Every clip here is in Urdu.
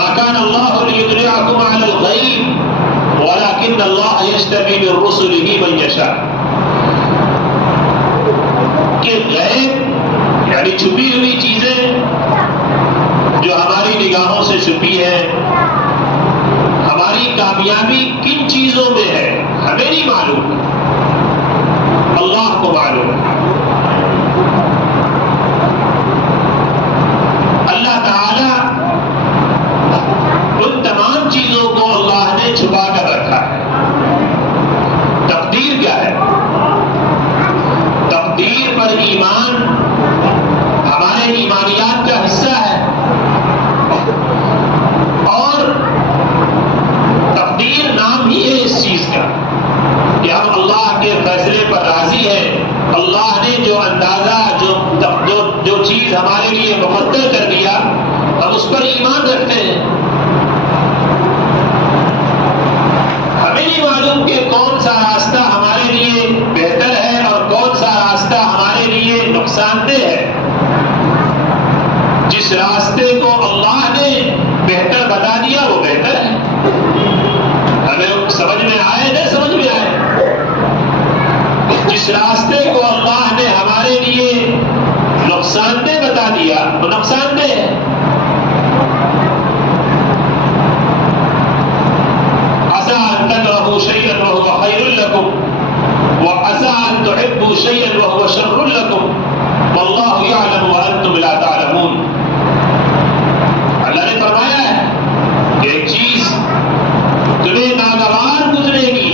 ما كان الله ليطلعكم على الغيب ولكن الله يجتبي من رسله من يشاء. کہ غیب یعنی چھپی ہوئی چیزیں جو ہماری نگاہوں سے چھپی ہے، ہماری کامیابی کن چیزوں میں ہے ہمیں نہیں معلوم، اللہ کو معلوم ہے. اللہ تعالی ان تمام چیزوں کو اللہ نے چھپا کر رکھا ہے. تقدیر کیا ہے؟ تقدیر پر ایمان ہمارے ایمانیات کا حصہ ہے، اور تقدیر نام ہی ہے اس چیز کا کہ ہم اللہ کے فیصلے پر راضی ہیں. اللہ نے جو اندازہ جو چیز ہمارے لیے مقدر کر دیا ہم اس پر ایمان رکھتے ہیں. ہمیں نہیں معلوم کہ کون سا راستہ ہمارے لیے بہتر ہے اور کون سا راستہ ہمارے لیے نقصان دہ ہے. جس راستے کو اللہ نے بہتر بتا دیا وہ بہتر ہے. ہمیں سمجھ میں آئے نہ سمجھ میں آئے، جس راستے کو اللہ نے ہمارے لیے نقصان دہ بتا دیا وہ نقصان دہ ہے. عسى أن تكرهوا شيئا وهو خير لكم وعسى أن تحبوا شيئا وهو شر لكم والله يعلم وأنتم لا تعلمون. اللہ نے فرمایا ہے کہ ایک چیز تمہیں ناگوار گزرے گی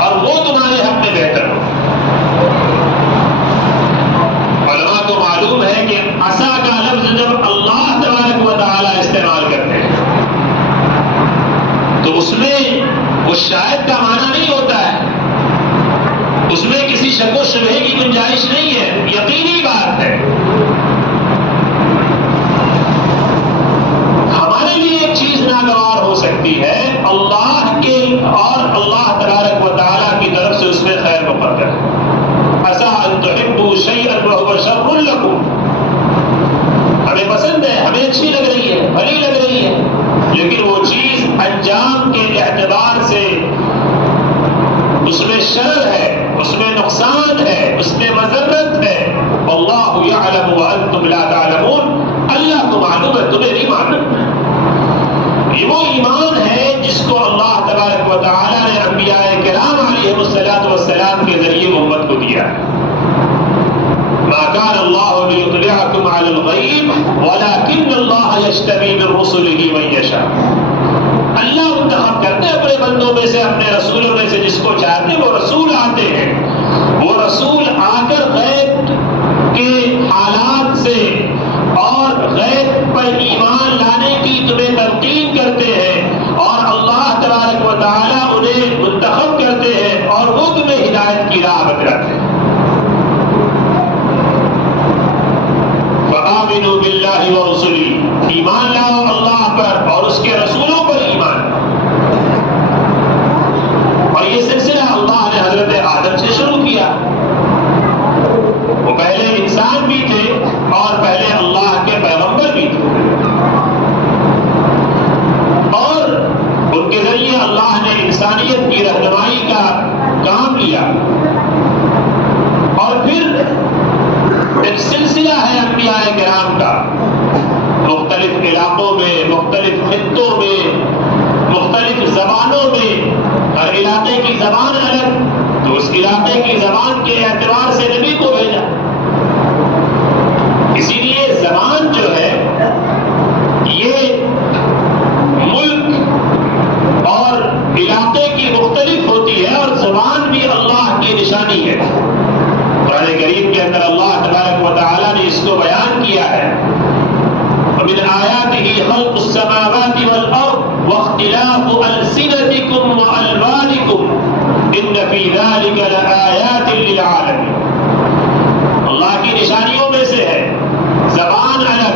اور وہ تمہارے حق میں بہتر ہو. علماء کو معلوم ہے کہ عسا کا لفظ جب اللہ تبارک و تعالی استعمال کرتے ہیں تو اس میں وہ شاید کا معنی نہیں ہوتا ہے، اس میں کسی شک و شبہ کی گنجائش نہیں ہے، یقینی بات ہے. ہمارے لیے ایک چیز ناگوار ہو سکتی ہے، اللہ کے اور اللہ تبارک و تعالیٰ کی طرف سے اس میں خیر مقدر ہے. عسى أن تحبوا شيئا وهو شر لكم. ہمیں پسند ہے، ہمیں اچھی لگ رہی ہے، بھلی لگ رہی ہے، لیکن وہ چیز انجام کے اعتبار سے اس میں شر ہے، اس میں نقصان ہے، اس میں مضرت ہے. واللہ یعلم وانتم لا تعلمون. اللہ کو معلوم ہے، تمہیں نہیں معلوم. یہ وہ ایمان ہے جس کو اللہ تبارک و تعالی نے انبیاء کرام علیہ السلام کے ذریعے امت کو دیا. ما كان الله ليطلعكم على الغيب ولكن الله يجتبي من رسله من يشاء. اللہ منتخب کرتے ہیں اپنے بندوں میں سے، اپنے رسولوں میں سے جس کو چاہتے ہیں. وہ رسول آتے ہیں، وہ رسول آ کر غیب کے حالات سے اور غیب پر ایمان لانے کی تمہیں تلقین کرتے ہیں، اور اللہ تبارک و تعالیٰ انہیں منتخب کرتے ہیں اور وہ تمہیں ہدایت کی راہ بتاتے ہیں. فآمنوا باللہ ورسلہ، ایمان لاؤ اللہ پر اور اس کے رسولوں پر ایمان. اور یہ سلسلہ اللہ نے حضرت آدم سے شروع کیا. وہ پہلے انسان بھی تھے اور پہلے اللہ کے پیغمبر بھی تھے، اور ان کے ذریعے اللہ نے انسانیت کی رہنمائی کا کام لیا. اور پھر ایک سلسلہ ہے انبیاء کرام کا، مختلف علاقوں میں، مختلف خطوں میں، مختلف زبانوں میں. ہر علاقے کی زبان الگ، تو اس علاقے کی زبان کے اعتبار سے نبی کو بھیجا. اسی لیے زبان جو ہے یہ ملک اور علاقے کی مختلف ہوتی ہے، اور زبان بھی اللہ کی نشانی ہے. قرآن کریم کے اندر اللہ تبارک و تعالیٰ نے اس کو بیان کیا ہے. ومن آیاتہ خلق السماوات والارض واختلاف ألسنتكم وألوانكم إن في ذلك لآيات للعالمين. اللہ کی نشانیوں میں سے ہے زبان الگ،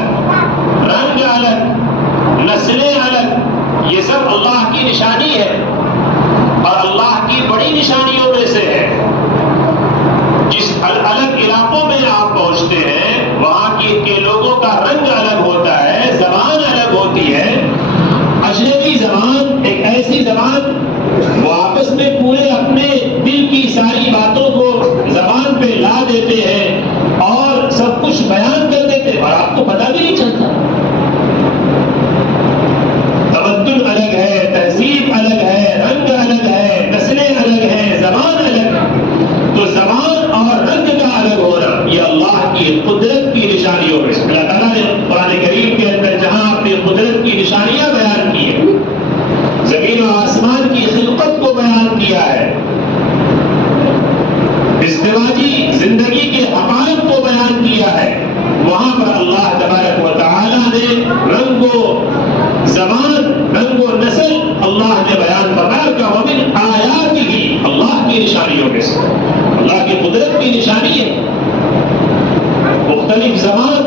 رنگ الگ، نسلیں الگ، یہ سب اللہ کی نشانی ہے. اور اللہ کی بڑی نشانیوں میں سے ہے جس الگ علاقوں میں آپ پہنچتے ہیں وہاں کے لوگوں کا رنگ الگ ہوتا ہے، زبان الگ ہوتی ہے، زبان ایک ایسی زبان وہ آپس میں پورے اپنے دل کی ساری باتوں کو زبان پہ لا دیتے ہیں اور سب کچھ بیان کر دیتے اور آپ کو پتہ بھی نہیں چلتا. تمدن الگ ہے، تہذیب الگ ہے، رنگ الگ ہے، نسلیں الگ ہیں، زبان الگ ہے. تو زبان اور رنگ کا الگ ہونا یہ اللہ کی قدرت کی نشانیوں میں سے. اللہ تعالیٰ نے قرآن کریم کے اندر جہاں اپنی قدرت کی نشانیاں بیان کی ہیں، زمین و آسمان کی خلقت کو بیان کیا ہے، ازدواجی زندگی کے حقائق کو بیان کیا ہے، وہاں پر اللہ تبارک و تعالیٰ نے رنگ و زبان، رنگ و نسل اللہ نے بیان فرمایا کہ ومن آیاتہ، اللہ کی نشانیوں میں سے، اللہ کی قدرت کی نشانی ہے. مختلف زبان،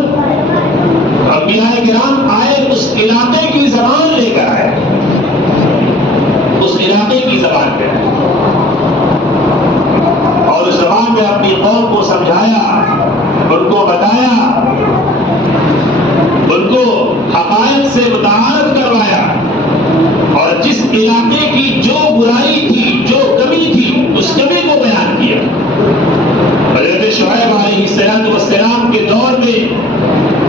انبیاء کرام آئے اس علاقے کی زبان لے کر آئے، اس علاقے کی زبان پہ اور اس زبان میں اپنی قوم کو سمجھایا، ان کو بتایا، ان کو حقائق سے متعارف کروایا اور جس علاقے کی جو برائی تھی، جو کمی تھی، اس کمی کو بیان کیا. حضرت شعیب علیہ السلام کے دور میں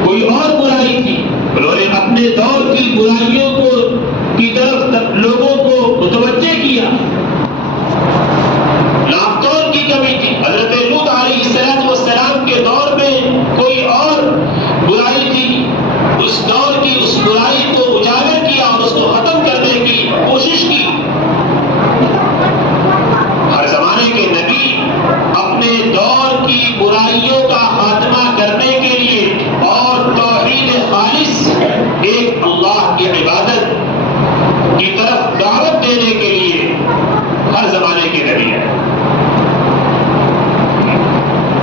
کوئی اور برائی تھی، انہوں نے اپنے دور کی برائیوں کی طرف لوگوں کو متوجہ کیا. ناپتول کی کمی تھی. حضرت لوط علیہ السلام کے دور میں کوئی اور برائی تھی، اس دور کی اس برائی کو اجاگر کیا اور اس کو ختم کرنے کی کوشش کی. ہر زمانے کے نبی اپنے دور کی برائیوں کا خاتمہ کرنے کے لیے اور توحید خالص ایک اللہ کی عبادت کی طرف دعوت دینے کے لیے ہر زمانے کے نبی ہیں.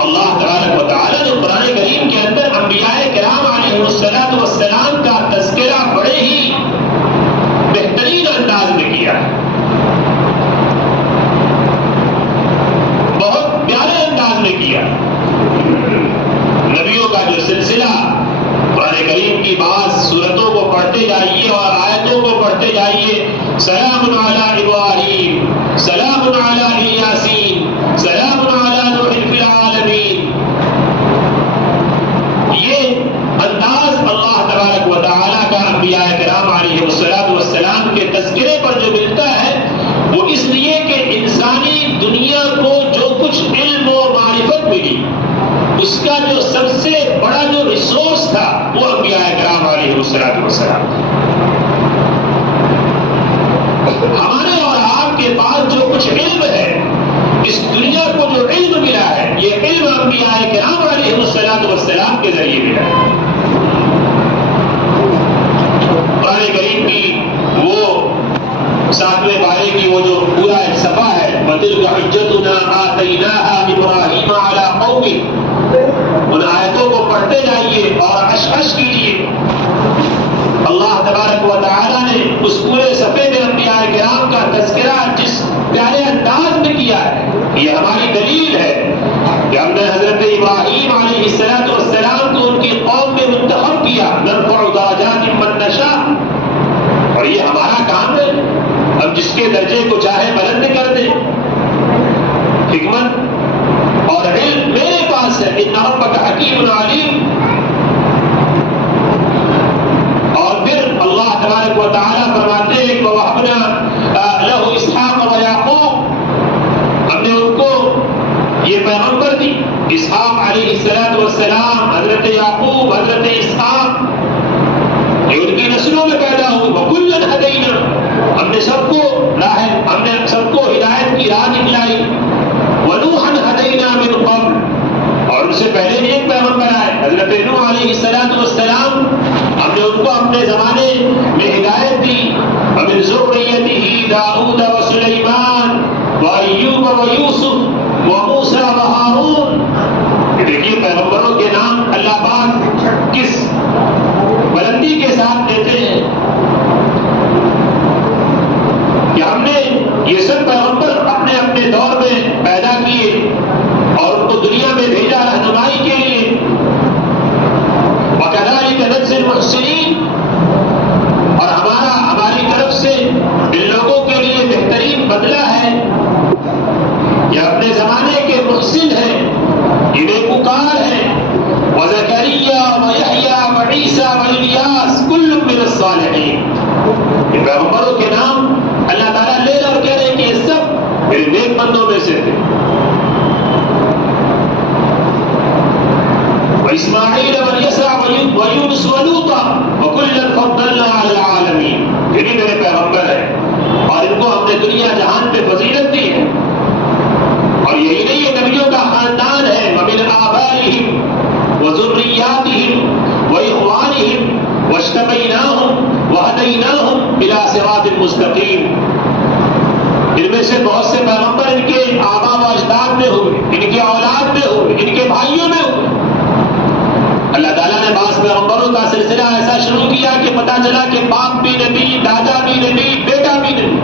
اللہ تبارک و تعالیٰ نے قرآن کریم کے اندر انبیاء کرام علیہ السلام کا تذکرہ بڑے ہی بہترین انداز میں کیا، بہت پیارے انداز میں کیا. نبیوں کا جو سلسلہ قرآن کریم کی بعض سورتوں کو پڑھتے جائیے اور آیتوں کو پڑھتے جائیے، سلام علی ابراہیم، سلام علی یاسین، سلام علی نوح فی العالمین. یہ انداز اللہ تبارک و تعالیٰ کا انبیاء کرام علیہ السلام کے تذکرے پر جو ملتا ہے وہ اس لیے کہ انسانی دنیا کو جو کچھ علم و معرفت ملی اس کا جو سب سے بڑا جو ریسورس تھا وہ انبیاء کرام علیہ السلام. ہمارے اور آپ کے پاس جو کچھ علم ہے، اس دنیا کو جو علم ملا ہے، یہ علم انبیاء کرام علیہ السلام کے ذریعے ملا ہے. قرآن کریم کی وہ 7ویں پارے کی وہ جو پورا ایک صفحہ ہے، وَتِلْكَ حُجَّتُنَا آتَيْنَاهَا إِبْرَاهِيمَ عَلَىٰ قَوْمِهِ، ان آیتوں کو پڑھتے جائیے اور اشعش کیجیے. اللہ تبارک و تعالیٰ نے اس پورے صفحے میں انبیاء کرام کا تذکرہ جس پیارے انداز میں کیا ہے، یہ ہماری دلیل ہے کہ ہم نے حضرت ابراہیم علیہ السلام کو ان کی قوم میں منتخب کیا. نرفع درجات من نشاء، اور یہ ہمارا کام ہے، ہم جس کے درجے کو چاہے بلند کر دیں. حکمت اور علم میرے پاس ہے. ان ربک حکیم علیم. اور پھر اللہ تبارک و تعالیٰ فرماتے ہیں کہ وَوَهَبْنَا لَهُ إِسْحَاقَ وَيَعْقُوبَ، ہم نے ان کو یہ پیغمبر دی، اسحاق علیہ السلام، حضرت یعقوب، حضرت اسحاق، یہ ان کی نسلوں میں پیدا ہوئے. وَكُلًّا هَدَيْنَا، ہم نے سب کو ہدایت کی راہ دکھلائی. وَنُوحًا هَدَيْنَا مِن قَبْلُ، اور ان سے پہلے ایک پیغمبر آئے حضرت نوح علیہ السلام، ہم نے ان کو اپنے زمانے میں ہدایت دی. وَمِن ذُرِّيَّتِهِ داؤد وسلیمان وأیوب ویوسف وموسیٰ وہارون. دیکھیے پیغمبروں کے نام اللہ پاک کس بلندی کے ساتھ دیتے ہیں کہ ہم نے یہ سب پیغمبر اپنے اپنے دور میں پیدا کیے اور ان کو دنیا میں بھیجا رہنمائی کے لیے. وَكَذَلِكَ نَجْزِي الْمُحْسِنِينَ، الصالحین. ان پیغمبروں کے نام اللہ تعالیٰ لے اور کہہ رہے ہیں کہ یہ سب میرے نیک بندوں میں سے تھے. واسماعیل والیسع ویونس ولوطا وکلا فضلنا علی العالمین. یہ بھی میرے پیغمبر ہیں اور ان کو ہم نے دنیا جہان پہ فضیلت دی ہے. اور یہی نہیں یہ نبیوں کا خاندان ہے. ومن آبائہم وذریاتہم واخوانہم واجتبیناہم وہدیناہم الی صراط مستقیم. ان میں سے بہت سے پیغمبر ان کے آبا و اجداد میں ہوئے, ان کے اولاد میں ہوئے, ان کے بھائیوں میں ہوئے. اللہ تعالیٰ نے بعض پیغمبروں کا سلسلہ ایسا شروع کیا کہ پتا چلا کہ باپ بھی نبی, دادا بھی نبی, بیٹا بھی نبی,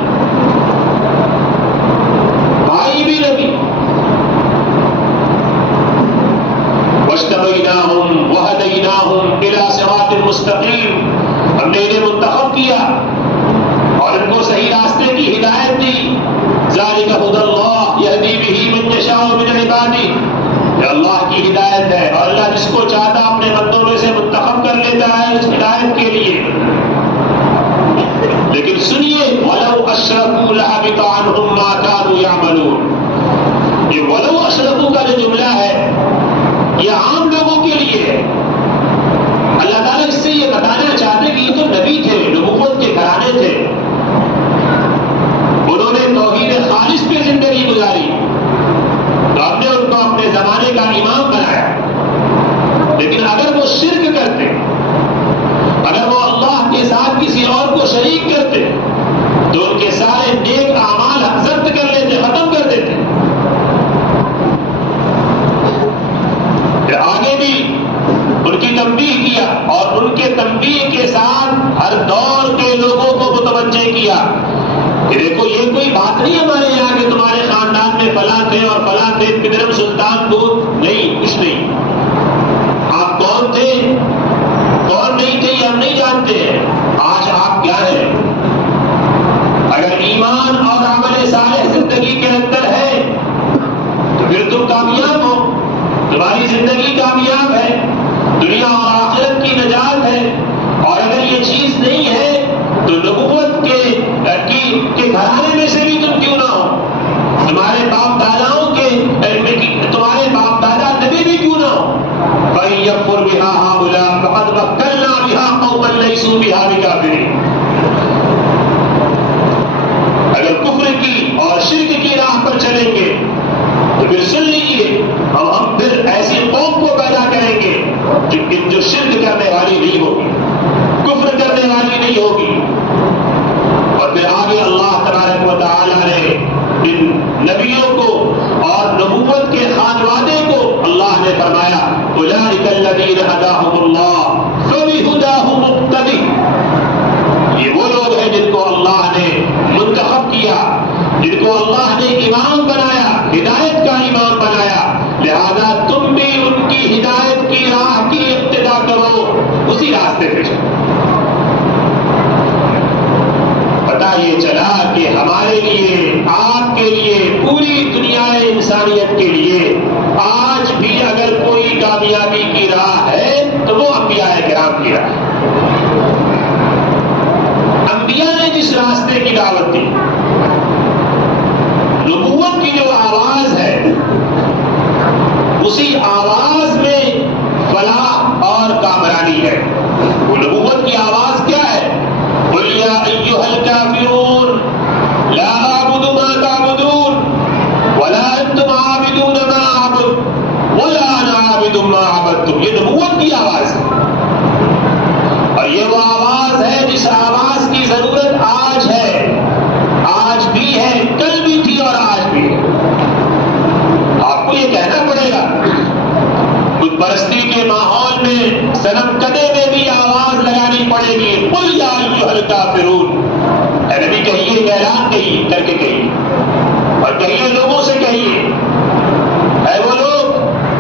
بھائی بھی نبی. وَاجْتَبَيْنَاهُمْ وَهَدَيْنَاهُمْ إِلَىٰ صِرَاطٍ مُسْتَقِيمٍ. ہم نے انہیں منتخب کیا اور ان کو صحیح راستے کی ہدایت دی. ذَلِكَ هُدَى اللَّهِ يَهْدِي بِهِ مَن يَشَاءُ مِنْ عِبَادِهِ. یہ اللہ کی ہدایت ہے اور اللہ جس کو چاہتا اپنے بندوں میں سے منتخب کر لیتا ہے اس ہدایت کے لیے. لیکن سنیے وَلَوْ أَشْرَكُوا لَحَبِطَ عَنْهُمْ مَا كَانُوا يَعْمَلُونَ. یہ وَلَوْ أَشْرَكُوا کا جو جملہ ہے یہ عام لوگوں کے لیے ہے. اللہ تعالیٰ اس سے یہ بتانا چاہتے کہ یہ تو نبی تھے, نبوت کے گھرانے تھے, انہوں نے توحید خالص پہ زندگی گزاری تو ہم نے ان کو اپنے زمانے کا امام بنایا. لیکن اگر وہ شرک کرتے, اگر وہ اللہ کے ساتھ کسی اور کو شریک کرتے تو ان کے سارے نیک اعمال ہم ضبط کر لیتے, ختم کر دیتے. آگے بھی ان کی تنبیہ کیا اور ان کے تنبیہ کے ساتھ ہر دور کے لوگوں کو متوجہ کیا کہ دیکھو یہ کوئی بات نہیں ہمارے یہاں کہ تمہارے خاندان میں فلاں تھے اور فلاں تھے, پدرم سلطان پور نہیں, کچھ نہیں. آپ کون تھے کون نہیں تھے یہ ہم نہیں جانتے ہیں. آج آپ کیا ہیں؟ اگر ایمان اور عمل صالح زندگی کے اندر ہے تو پھر تم کامیاب ہو, تمہاری زندگی کامیاب ہے, دنیا اور آخرت کی نجات ہے. اور اگر یہ چیز نہیں ہے تو نبوت کے گھرانے میں سے بھی تم کیوں نہ ہو, تمہارے باپ داداؤں کے تمہارے باپ دادا نبی بھی کیوں نہ ہو. فَإِن يَكْفُرْ بِهَا هَؤُلَاءِ فَقَدْ وَكَّلْنَا بِهَا قَوْمًا لَيْسُوا بِهَا بِكَافِرِينَ. اگر کفر کی اور شرک کی راہ پر چلیں گے تو پھر سن لیجیے ہم پھر ایسی قوم کو پیدا کریں گے جو شرک کرنے والی نہیں ہوگی, کفر کرنے والی نہیں ہوگی. اور پھر آگے اللہ تبارک و تعالی نے ان نبیوں کو اور نبوت کے خانوادے کو اللہ نے فرمایا اولئک الذین ھداھم اللہ فبھداہ مقتدی. یہ وہ لوگ ہیں جن کو اللہ نے منتخب کیا, جن کو اللہ نے امام بنایا, ہدایت کا امام بنایا. لہذا تم بھی ان کی ہدایت کی راہ کی اقتدا کرو, اسی راستے پہ چلو. پتہ یہ چلا کہ ہمارے لیے, آپ کے لیے, پوری دنیا انسانیت کے لیے آج بھی اگر کوئی کامیابی کی راہ ہے تو وہ انبیاء کرام کی راہ ہے. انبیاء نے جس راستے کی دعوت دی, نبوت کی جو آواز ہے اسی آواز میں فلاح اور کامرانی ہے. وہ نبوت کی آواز کیا ہے؟ قُلْ يَا أَيُّهَا الْكَافِرُونَ لَا أَعْبُدُ مَا تَعْبُدُونَ وَلَا أَنْتُمْ عَابِدُونَ مَا أَعْبُدُ وَلَا أَنَا عَابِدٌ مَا عَبَدتُّمْ. یہ نبوت کی آواز ہے اور یہ وہ آواز ہے جس آواز کی ضرورت آج ہے, آج بھی ہے, کل بھی تھی اور آج بھی ہے. آپ کو یہ کہنا پڑے گا, بت پرستی کے ماحول میں صنم کدے میں بھی آواز لگانی پڑے گی. قُلْ يَا أَيُّهَا الْكَافِرُونَ. اے نبی کہیے, اعلان کہیے, کر کے کہیے اور کہیے, لوگوں سے کہیے, اے وہ لوگ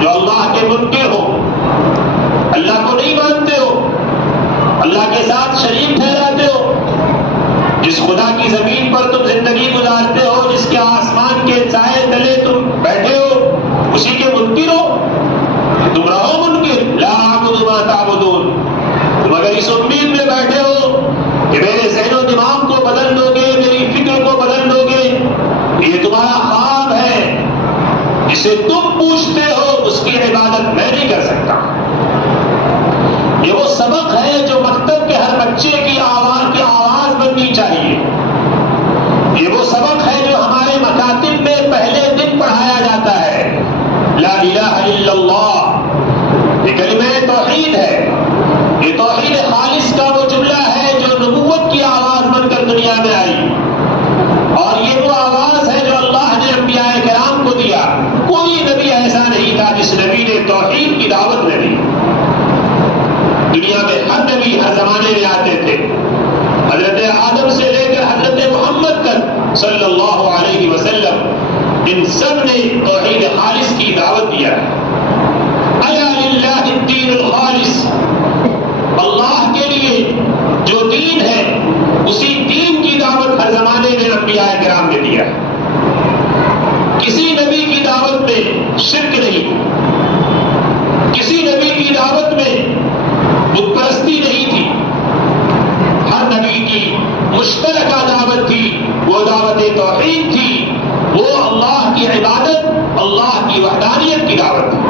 جو اللہ کے منکر ہو, اللہ کو نہیں مانتے ہو, اللہ کے ساتھ شریک ٹھہراتے ہو, جس خدا کی زمین پر تم زندگی گزارتے ہو, جس کے آسمان کے سائے تلے تم بیٹھے ہو, اسی کے منکر ہو. تم رہو منکر, لا اعبد ما تعبدون. تم اگر اس امید میں بیٹھے ہو کی آواز بننی چاہیے. یہ وہ سبق ہے جو ہمارے مکاتب میں پہلے دن پڑھایا جاتا ہے. لا الہ الا اللہ، یہ کلمہ توحید ہے. یہ توحید خالص کا وہ جملہ ہے جو نبوت کی آواز بن کر دنیا میں آئی، اور یہ وہ آواز ہے جو اللہ نے انبیاء کرام کو دیا. کوئی نبی ایسا نہیں تھا جس نبی نے توحید کی دعوت نہ دی. دنیا میں ہر نبی ہر زمانے میں آتے تھے. حضرت آدم سے لے کر حضرت محمد تک صلی اللہ علیہ وسلم، ان سب نے توحید خالص کی دعوت دیا. الا للہ الدین الخالص، اللہ کے لیے جو دین ہے اسی دین کی دعوت ہر زمانے میں انبیاء کرام نے دیا. کسی نبی کی دعوت میں شرک نہیں، کسی نبی کی دعوت میں بت پرستی نہیں تھی. ہر نبی کی مشترکہ دعوت تھی، وہ دعوت توحید تھی، وہ اللہ کی عبادت، اللہ کی وحدانیت کی دعوت تھی.